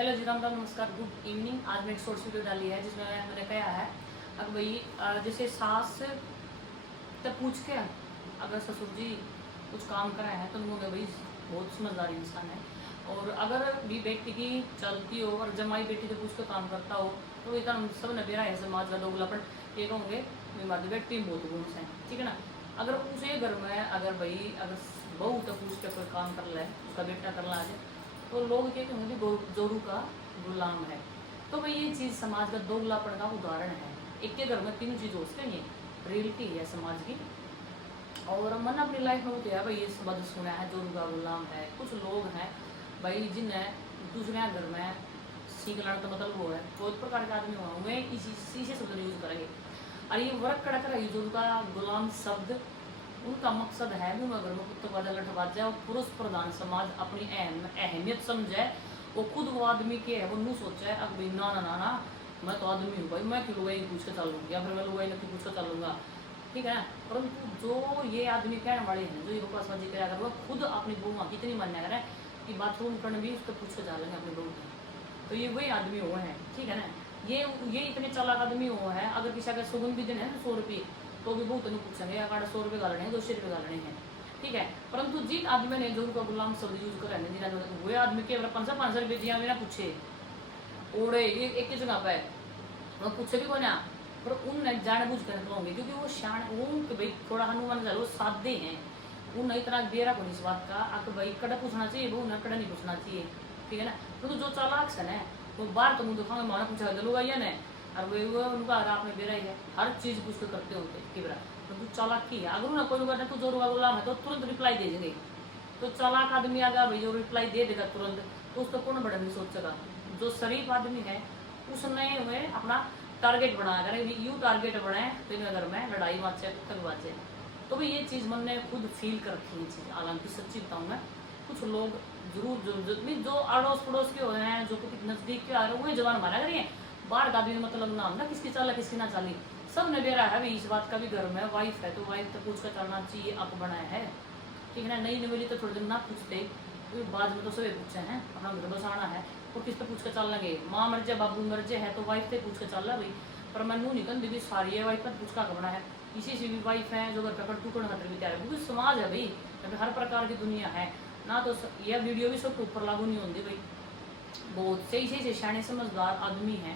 Hello जी, राम राम, नमस्कार, good evening. आज मैं एक शॉर्ट्स वीडियो डाली है जिसमें मैंने कहा है अगर भाई जैसे सास तब पूछ के अगर ससुर जी कुछ काम कराए हैं तो उन्होंने भाई बहुत समझदार इंसान है। और अगर भी बेटी की चलती हो और जमाई बेटी से पूछ के काम करता हो तो इतना सब ने बेरा है समाज का दोगलापन ये कहोगे हमारी बेटी में बहुत गुण है, ठीक है ना। अगर उसे घर में अगर भाई अगर बहू तो पूछ के कोई काम कर ले उसका बेटा कर ला जाए तो लोग क्या कहेंगे जोरू का गुलाम है। तो भाई ये चीज़ समाज का दोगलापन का उदाहरण है। एक के घर में तीन चीज़ हो सकती है, रियलिटी है समाज की। और मन अपनी लाइफ में होते हैं भाई ये शब्द सुना है जोरू का गुलाम है। कुछ लोग हैं भाई जिन्हें दूसरे घर में सीख लाना तो मतलब वो है बहुत प्रकार के आदमी हुए इसी से शब्द यूज करेंगे। और ये वर्क कड़ा कर जोरू का गुलाम शब्द उनका मकसद है भी अगर वो कुत्तवाजा लठबाज जाए और पुरुष प्रधान समाज अपनी अहमियत समझे। वो खुद वो आदमी के है वो नू सोचा है अब भाई ना ना ना ना मैं तो आदमी हूँ भाई मैं क्यों लुगाई पूछ के चलूँगी या फिर मैं लुगाई नक्की पूछ के चलूँगा, ठीक है ना। परंतु जो ये आदमी कहने वाले हैं जो ये बकवासबाजी कराया कर वो खुद अपनी बहू माँ कितनी मान्य करें कि बाथरूम करने भी उसको पूछ के जा लेंगे अपनी बहू की। तो ये वही आदमी हुए हैं, ठीक है ना। ये इतने चालाक आदमी हुए हैं अगर किसी का सुगम भी दिन है 100 रुपये तो भी बहुत नहीं पूछेंगे अगर 100 रुपये गालने हैं 200 रुपये गालने हैं, ठीक है। परंतु जिन आदमी ने जो उनका गुलाम शब्द यूज कर रहे हैं वो आदमी के 500 रुपये दिया मेरा पूछे ओढ़े एक ही जगह पे वो पूछे भी कोई ना पर उन जान बुझ कर कहूँगी क्योंकि वो शान वो भाई थोड़ा हनुमान वो सादे हैं उन इतना बेरा को इस बात का आके भाई कड़ा पूछना चाहिए वो उन्हें कड़ा नहीं पूछना चाहिए, ठीक है ना। तो जो चालाक सन है वो बाहर तो मुझे दिखाऊंगे माना पूछा गलू भैया ने और वो उनका आपने बेरा ही है हर चीज़ पूछ के करते होते कि बेरा तो तू चालाक की है अगर ना कोई कहते तू जो गुलाम है तो तुरंत रिप्लाई दे देंगे। तो चालाक आदमी आगा भाई जो रिप्लाई दे देगा तुरंत तो उसको कौन बड़ा नहीं सोचेगा। जो शरीफ आदमी है उसने हुए अपना टारगेट बना कर यू टारगेट बनाए तो इन घर में लड़ाई बाचे तक बाचे। तो भाई ये चीज़ मन ने खुद फील कर रखी है चीज़ हालांकि सच्ची बताऊँ मैं कुछ लोग जरूर जो अड़ोस पड़ोस के हो रहे हैं जो कुछ नजदीक के आ रहे हैं वही जवान मारा करिए बाहर का भी मतलब नाम ना किसकी चाला किसकी ना चाली सब ने बेरा है भाई इस बात का भी घर में वाइफ है तो वाइफ तो पूछ कर चलना चाहिए अब बनाया है, ठीक है ना। नई नवेली तो थोड़े दिन ना पूछते तो बाद में तो सभी पूछे हैं अपना घर बसाना है और किस पे पूछ कर चल लगे माँ मर जाए बाबू मर जाए है तो वाइफ से पूछ कर चल रहा भाई। पर मैं नू निकल दीदी सारी है वाइफ पर पूछ का बना है इसी से भी वाइफ है जो घर का टूकड़ खतर भी तैयार है क्योंकि समाज है भाई हर प्रकार की दुनिया है ना। तो यह वीडियो भी सबके ऊपर लागू नहीं होती भाई बहुत सही से शाने समझदार आदमी है,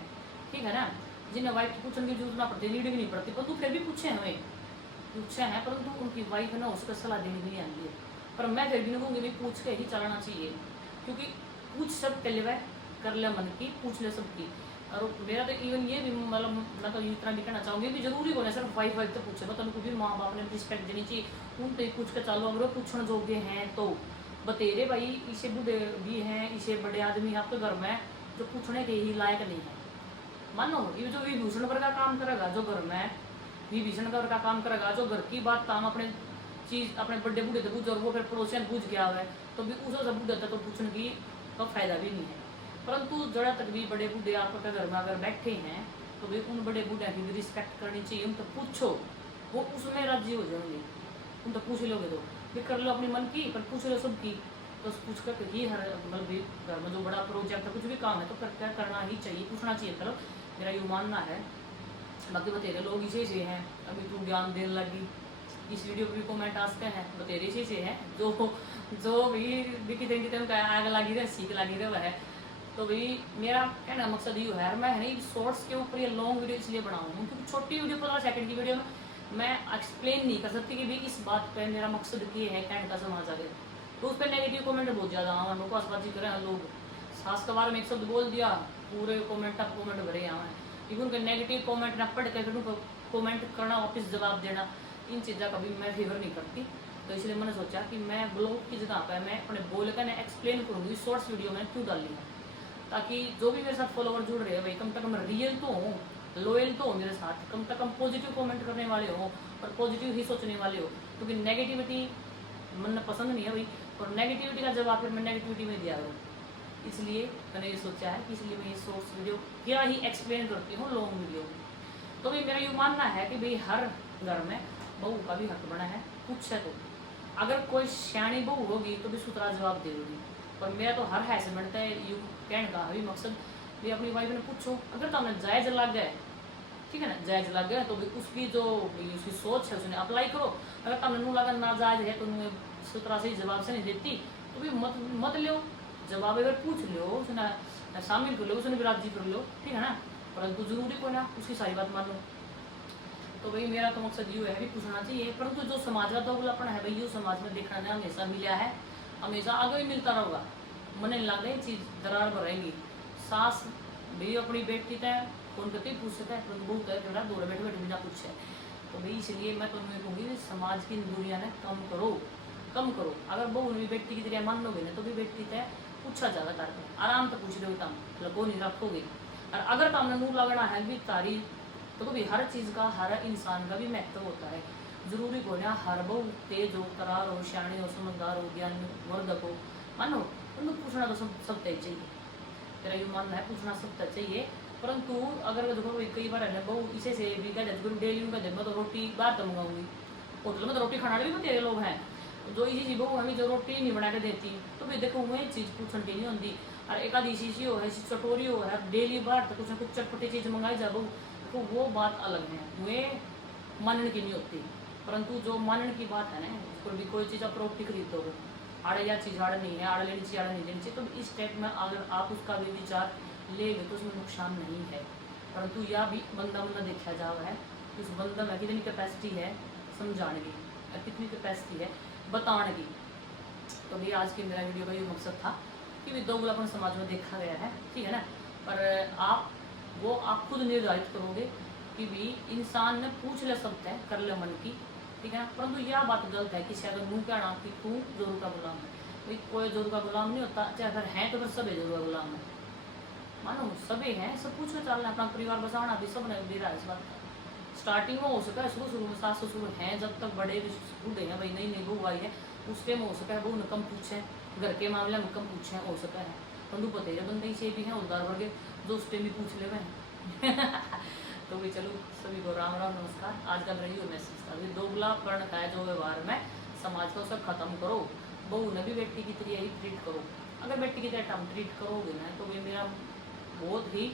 ठीक है ना। जिन्हें वाइफ की पूछने की जरूरत ना पड़ती नीड भी नहीं पड़ती परंतु फिर भी पूछे हमें पूछे हैं परंतु उनकी वाइफ है ना उसका सलाह देने के लिए आती है। पर मैं फिर भी नहीं कहूँगी भाई पूछ के ही चलाना चाहिए क्योंकि पूछ सब कर ले कर ले मन की पूछ ले सबकी। और मेरा तो इवन ये भी मतलब मैं तो इतना भी कहना चाहूँगी कि जरूरी होना सिर्फ वाइफ तो पूछे मतलब उनको भी माँ बाप ने रिस्पेक्ट देनी चाहिए उन तो पूछ के चलो अगर वो पूछने जोगे हैं तो बतेरे भाई इसे बूढ़े भी हैं इसे बड़े आदमी हैं आपके घर में जो पूछने के ही लायक नहीं है। मानो ये जो विभूषण पर का काम करेगा जो घर में विभीषण कर का काम करेगा जो घर की बात काम अपने चीज़ अपने बड़े बूढ़े से पूछ और वो फिर पड़ोसियन पूछ गया है तो भी उसे सब बूढ़े तो पूछने की तो फायदा भी नहीं है। परंतु जरा तक भी बड़े बूढ़े आपके घर में अगर बैठे हैं तो भी उन बड़े बूढ़े की भी रिस्पेक्ट करनी चाहिए। उन तो पूछो वो उसमें राजी हो जाएंगे उन तो पूछ लोगे तो भी कर लो अपनी मन की पर पूछ लो सबकी तो पूछ कर ही हर मतलब घर में जो बड़ा प्रोजेक्ट है कुछ भी काम है तो करना ही चाहिए पूछना चाहिए तरफ मेरा ये मानना है। बाकी बतेरे लोग इसे से हैं अभी तू ज्ञान देने लगी इस वीडियो पर भी कमेंट आते हैं बतेरे इसे से हैं जो भी कितने आग लगी रहे सीख लगी रहे वह है। तो भाई मेरा कहना मकसद ये है मैं नहीं शॉर्ट्स के ऊपर ये लॉन्ग वीडियो इसलिए बनाऊँ क्योंकि छोटी वीडियो 15 सेकंड की वीडियो में मैं एक्सप्लेन नहीं कर सकती कि भाई इस बात पे मेरा मकसद ये है कहने का समाज आगे तो उस पर नेगेटिव कमेंट बहुत ज़्यादा हम लोग आसबाजी करें लोग सास के बारे में एक शब्द बोल दिया पूरे कमेंट भरे यहाँ क्योंकि उनके नेगेटिव कमेंट ना पढ़ कर उनको कमेंट करना वापस जवाब देना इन चीज़ों का भी मैं फेवर नहीं करती। तो इसलिए मैंने सोचा कि मैं ब्लॉग की जगह पर मैं अपने बोल कर एक्सप्लेन करूँगी शॉर्ट्स वीडियो में क्यों डाली है ताकि जो भी मेरे साथ फॉलोवर जुड़ रहे हैं भाई कम से कम रियल तो हो लॉयल तो हो मेरे साथ कम से कम पॉजिटिव कमेंट करने वाले हो और पॉजिटिव ही सोचने वाले हो क्योंकि नेगेटिविटी मन पसंद नहीं है भाई और नेगेटिविटी का जवाब फिर मैं नेगेटिविटी में दिया करूँ इसलिए मैंने ये सोचा है कि इसलिए मैं ये शॉर्ट्स वीडियो क्या ही एक्सप्लेन करती हूँ लॉन्ग वीडियो। तो भाई मेरा ये मानना है कि भाई हर घर में बहू का भी हक बना है पूछे तो अगर कोई सियाणी बहू होगी तो भी सुतरा जवाब दे होगी पर मेरा तो हर हैसमेंट है यू कहने का भी मकसद भी अपनी वाइफ ने पूछो, अगर तुमने जायज लग गए, ठीक है ना, जायज लग गए तो भी उसकी जो उसकी सोच है उसने अप्लाई करो। अगर तुमने लगा नाजायज है तो उन्हें तरह से जवाब से नहीं देती तो भी मत मत लो, जवाब अगर पूछ लो उसने शामिल कर लो, उसने भी राजी कर लो, ठीक है ना, परंतु जरूरी को ना उसकी सारी बात मानो। तो भाई मेरा तो मकसद ये है भी पूछना चाहिए, परंतु जो समाज का दोगलापन है भाई, ये समाज में देखना ने हमेशा मिला है, हमेशा आगे भी मिलता रहेगा। मने नहीं लगता ये चीज़ दरार पर रहेगी। सास भी अपनी बेटी तय फोन करते ही पूछ सकता है, परंतु बहुत है थोड़ा दूर बैठे बैठे बिना पूछे। तो भाई इसलिए मैं तुम्हें कहूँगी समाज की दूरियाँ ने कम करो, कम करो। अगर बहू भी बेटी की तरह मान लोगे ना तो भी बेटी तय पूछा जाएगा तार आराम से पूछ रहे हो, तुम लगो नहीं रखोगे। और अगर तुमने मुँह लगना है भी तारी तो भी हर चीज़ का हर इंसान का भी महत्व होता है। जरूरी को ना हर बहू तेज हो, करार हो, श्याणी हो, समझदार हो, ज्ञान वर्धक हो, मानो उनको पूछना तो सब तय चाहिए। तेरा ये मानना है पूछना सब तय चाहिए, परंतु अगर देखो कई बार है ना बहू इसे से भी कह देते डेली का दिन में तो रोटी बाहर तो मंगाऊंगी, होटल में तो रोटी खाना भी बतेरे लोग हैं जो इसी चीज बहू हमें जो रोटी नहीं बना के देती तो भी देखो वही चीज़ पूछने की नहीं होती। और एक आधी सी हो है चटोरी हो है डेली बाहर तो कुछ ना कुछ चटपटी चीज़ मंगाई जा बहू तो वो बात अलग है, वे मानने की नहीं होती। परंतु जो मानने की बात है ना उसको भी कोई चीज़ आप रोटी खरीद दो आड़े या चीज़ आड़े नहीं है, आड़े लेनी चाहिए आड़े नहीं लेनी चाहिए, तो इस टाइप में अगर आप उसका भी विचार ले लो तो उसमें नुकसान नहीं है। परंतु यह भी बंदा बंदा देखा जा रहा है उस बंदा में कितनी कैपेसिटी है समझाने की, कितनी कैपेसिटी है बताने की। तो भी आज के मेरा वीडियो का ये मकसद था कि भी दोगलापन समाज में देखा गया है, ठीक है ना। पर आप खुद निर्धारित करोगे कि भी इंसान ने पूछ ले सकते हैं कर ले मन की, ठीक है ना। परंतु यह बात गलत है कि शायद मुँह कहना कि तू जोरू का गुलाम है, भाई कोई जोरू का गुलाम नहीं होता, चाहे अगर है तो फिर सभी जोरू का गुलाम है। मानो सभी हैं, सब पूछ कर चलना, अपना परिवार बसाना भी सब ने दे रहा है इस बात का। स्टार्टिंग में हो सका है शुरू में सास ससुर हैं जब तक बड़े बूढ़े हैं भाई नहीं बहू आई है उसके में हो सका है बहू ने कम पूछे, घर के मामले में कम पूछे हो सका है। बंधु पते बंदे से भी हैं उदार वर्ग जो उस टाइम भी पूछ ले तो भी चलो सभी को राम राम नमस्कार। आज का मेरा ये मैसेज था कि दोगलापन का जो व्यवहार में समाज को सब खत्म करो, बहू ने भी बेटी की तरह ही ट्रीट करो। अगर बेटी की तरह हम ट्रीट करोगे ना तो भी मेरा बहुत ही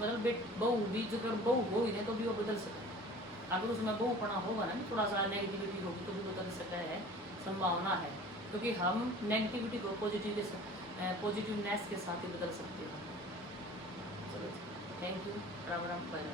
मतलब बहू भी जो अगर बहू होगी ना तो भी वो बदल सकती है। अगर उसमें बहूपना होगा ना थोड़ा सा नेगेटिविटी होगी तो भी बदल सकता है, संभावना है, क्योंकि हम नेगेटिविटी को पॉजिटिवनेस के साथ ही बदल सकते हैं। चलो thank you, Ram Ram, bye.